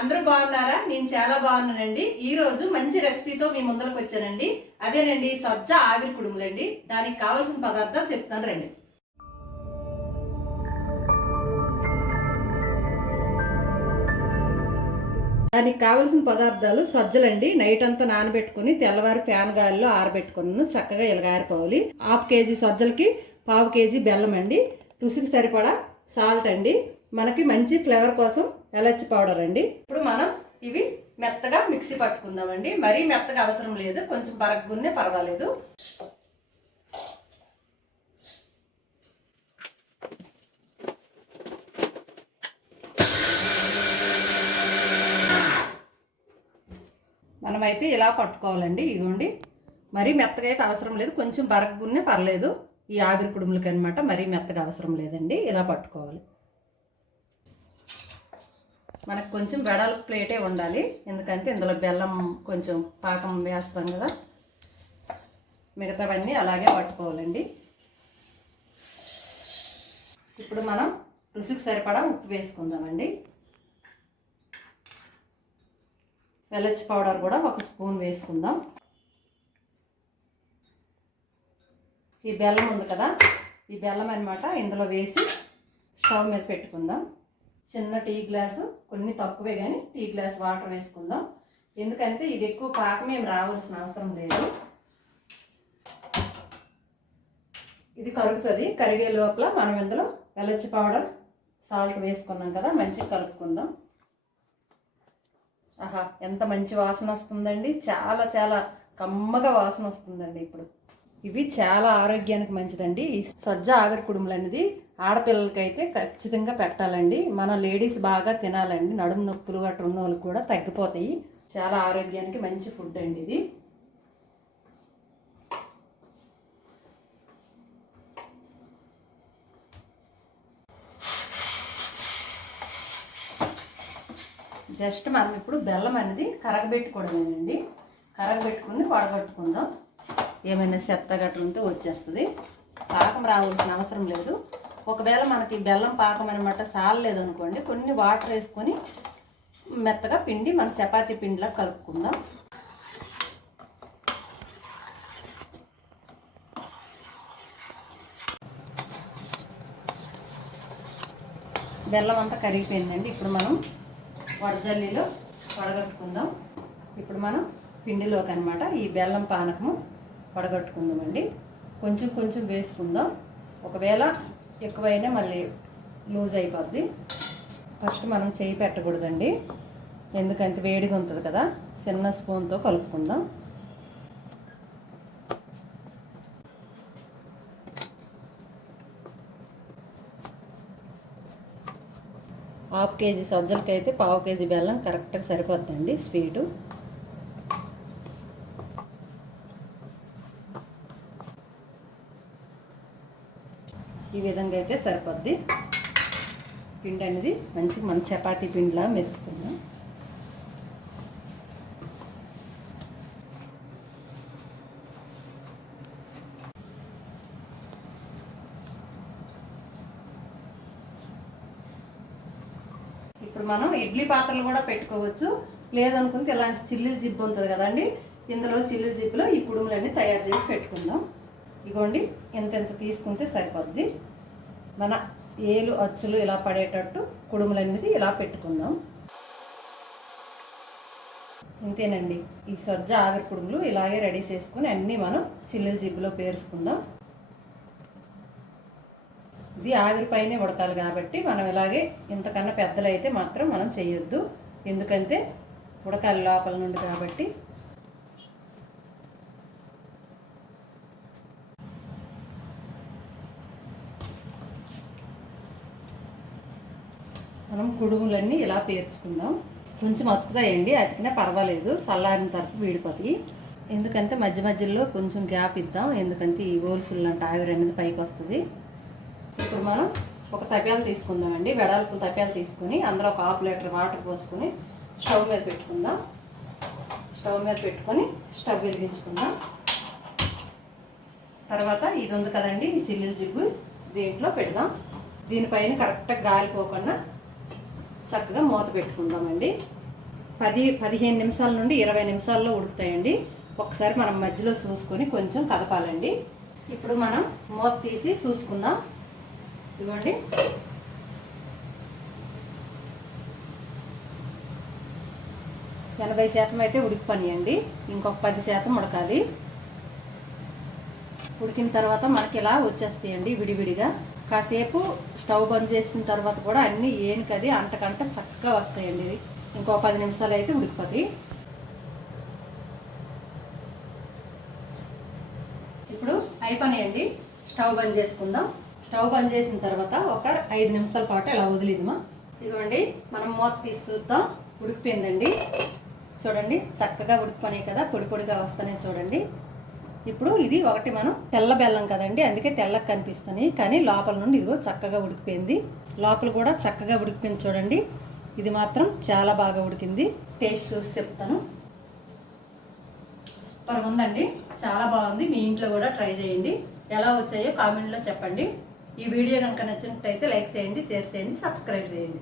అందరూ బాగున్నారా? నేను చాలా బాగున్నానండి. ఈ రోజు మంచి రెసిపీతో మీ ముందరకు వచ్చానండి. అదేనండి సజ్జ ఆవిరి కుడుములండి. దానికి కావాల్సిన పదార్థాలు చెప్తాను రండి. దానికి కావలసిన పదార్థాలు సజ్జలండి. నైట్ అంతా నానబెట్టుకుని తెల్లవారి ఫ్యాన్ గాలిలో ఆరబెట్టుకున్నాను. చక్కగా ఇలాగారిపోవాలి. 1/2 కేజీ సజ్జలకి 1/2 కేజీ బెల్లం అండి. రుచికి సరిపడా సాల్ట్ అండి. మనకి మంచి ఫ్లేవర్ కోసం ఎలచి పౌడర్ అండి. ఇప్పుడు మనం ఇవి మెత్తగా మిక్సీ పట్టుకుందామండి. మరీ మెత్తగా అవసరం లేదు, కొంచెం బరగ్గున్నే పర్వాలేదు. మనమైతే ఇలా పట్టుకోవాలండి. ఇదిగోండి, మరీ మెత్తగా అయితే అవసరం లేదు, కొంచెం బరగ్గున్నే పర్లేదు. ఈ ఆవిరి కుడుములకి అనమాట మరీ మెత్తగా అవసరం లేదండి. ఇలా పట్టుకోవాలి. మనకు కొంచెం వెడల్పు ప్లేటే ఉండాలి, ఎందుకంటే ఇందులో బెల్లం కొంచెం పాకం వేస్తాం కదా. మిగతావన్నీ అలాగే పట్టుకోవాలండి. ఇప్పుడు మనం రుచికి సరిపడా ఉప్పు వేసుకుందామండి. వెల్లచి పౌడర్ కూడా 1 స్పూన్ వేసుకుందాం. ఈ బెల్లం ఉంది కదా, ఈ బెల్లం అన్నమాట ఇందులో వేసి స్టవ్ మీద పెట్టుకుందాం. చిన్న టీ గ్లాసు, కొన్ని తక్కువే కానీ టీ గ్లాస్ వాటర్ వేసుకుందాం. ఎందుకంటే ఇది ఎక్కువ పాకం ఏం రావాల్సిన అవసరం లేదు. ఇది కరుగుతుంది. కరిగే లోపల మనం ఇందులో వెల్లచి పౌడర్, సాల్ట్ వేసుకున్నాం కదా, మంచిగా కలుపుకుందాం. ఆహా, ఎంత మంచి వాసన వస్తుందండి. చాలా చాలా కమ్మగా వాసన వస్తుందండి. ఇప్పుడు ఇవి చాలా ఆరోగ్యానికి మంచిదండి. ఈ సజ్జ ఆవిరి కుడుములు అనేది ఆడపిల్లలకైతే ఖచ్చితంగా పెట్టాలండి. మన లేడీస్ బాగా తినాలండి. నడుము నొప్పులు అటు ఉన్న వాళ్ళకి కూడా తగ్గిపోతాయి. చాలా ఆరోగ్యానికి మంచి ఫుడ్ అండి ఇది. జస్ట్ మనం ఇప్పుడు బెల్లం అనేది కరగబెట్టుకోవడమేనండి. కరగబెట్టుకుని వడగట్టుకుందాం. ఏమైనా చెత్త గట్లంతో వచ్చేస్తుంది. పాకం రావాల్సిన అవసరం లేదు. ఒకవేళ మనకి బెల్లం పాకం అనమాట సాలలేదు అనుకోండి, కొన్ని వాటర్ వేసుకొని మెత్తగా పిండి మన చపాతీ పిండిలా కలుపుకుందాం. బెల్లం అంతా కరిగిపోయిందండి. ఇప్పుడు మనం వడజల్లీలో వడగట్టుకుందాం. ఇప్పుడు మనం పిండిలోకి అనమాట ఈ బెల్లం పానకము వడగట్టుకుందామండి. కొంచెం కొంచెం వేసుకుందాం. ఒకవేళ ఎక్కువైనా మళ్ళీ లూజ్ అయిపోద్ది. ఫస్ట్ మనం చేయి పెట్టకూడదండి, ఎందుకంటే వేడిగా ఉంటుంది కదా. చిన్న స్పూన్తో కలుపుకుందాం. హాఫ్ కేజీ సజ్జలకైతే 1/2 కేజీ బెల్లం కరెక్ట్గా సరిపోద్దండి స్వీటు. ఈ విధంగా అయితే సరిపోద్ది. పిండి అనేది మంచిగా మన చపాతీ పిండిలా మెతుకుకుందాం. ఇప్పుడు మనం ఇడ్లీ పాత్రలు కూడా పెట్టుకోవచ్చు. లేదనుకుంటే ఇలాంటి చిల్లుల జిబ్బు ఉంటుంది కదండి, ఇందులో చిల్లుల జిబ్బులో ఈ కుడుములన్నీ తయారు చేసి పెట్టుకుందాం. ఇగోండి, ఎంత తీసుకుంటే సరిపోద్ది. మన ఏలు అచ్చులు ఇలా పడేటట్టు కుడుములనేది ఇలా పెట్టుకుందాం. ఇంతేనండి. ఈ సజ్జ ఆవిరి కుడుములు ఇలాగే రెడీ చేసుకుని అన్నీ మనం చిల్లుల జిబ్బులో పేర్చుకుందాం. ఇది ఆవిరి పైనే ఉడకాలి కాబట్టి మనం ఇలాగే, ఇంతకన్నా పెద్దలు అయితే మాత్రం మనం చేయొద్దు, ఎందుకంటే ఉడకాలి లోపల నుండి కాబట్టి. మనం కుడుములన్నీ ఇలా పేర్చుకుందాం. కొంచెం అతుకుతాయండి, అతికినా పర్వాలేదు, చల్లారిన తర్వాత వీడిపోతాయి. ఎందుకంటే మధ్య మధ్యలో కొంచెం గ్యాప్ ఇద్దాం, ఎందుకంటే ఈ హోల్సులు లాంటి ఆవిరి అనేది పైకి వస్తుంది. ఇప్పుడు మనం ఒక తప్యాలు తీసుకుందామండి. వెడల్పు తప్యాలు తీసుకుని అందులో 1/2 లీటర్ వాటర్ పోసుకొని స్టవ్ మీద పెట్టుకుందాం. స్టవ్ మీద పెట్టుకొని స్టవ్ వెలిగించుకుందాం. తర్వాత ఇది ఉంది కదండి, ఈ చిల్లుల జిబ్బు దీంట్లో పెడదాం. దీనిపైన కరెక్ట్గా గాలిపోకుండా చక్కగా మూత పెట్టుకుందామండి. 15 నిమిషాల నుండి 20 నిమిషాల్లో ఉడుకుతాయండి. ఒకసారి మనం మధ్యలో చూసుకొని కొంచెం కదపాలండి. ఇప్పుడు మనం మూత తీసి చూసుకుందాం. ఇవ్వండి, 80% అయితే ఉడికిపోయినాయండి. ఇంకొక 10% ఉడకాలి. ఉడికిన తర్వాత మనకి ఇలా వచ్చేస్తాయండి విడివిడిగా. కాసేపు స్టవ్ బంద్ చేసిన తర్వాత కూడా అన్నీ ఏనికది అంటకంట చక్కగా వస్తాయండి. ఇది ఇంకో 10 నిమిషాలు అయితే ఉడికిపోతాయి. ఇప్పుడు అయిపోయినాయండి. స్టవ్ బంద్ చేసుకుందాం. స్టవ్ బంద్ చేసిన తర్వాత ఒక 5 నిమిషాల పాటు ఇలా వదిలిద్దామా. ఇదిగోండి, మనం మూత తీసి చూద్దాం. ఉడికిపోయిందండి. చూడండి, చక్కగా ఉడికిపోయినాయి కదా, పొడి పొడిగా వస్తున్నాయి చూడండి. ఇప్పుడు ఇది ఒకటి మనం తెల్ల బెల్లం కదండి, అందుకే తెల్లగా కనిపిస్తున్నాయి, కానీ లోపల నుండి ఇదిగో చక్కగా ఉడికిపోయింది. లోపల కూడా చక్కగా ఉడికిపోయింది చూడండి. ఇది మాత్రం చాలా బాగా ఉడికింది. టేస్ట్ చూసి చెప్తాను. సూపర్గా ఉందండి, చాలా బాగుంది. మీ ఇంట్లో కూడా ట్రై చేయండి. ఎలా వచ్చాయో కామెంట్లో చెప్పండి. ఈ వీడియో కనుక నచ్చినట్లయితే లైక్ చేయండి, షేర్ చేయండి, సబ్స్క్రైబ్ చేయండి.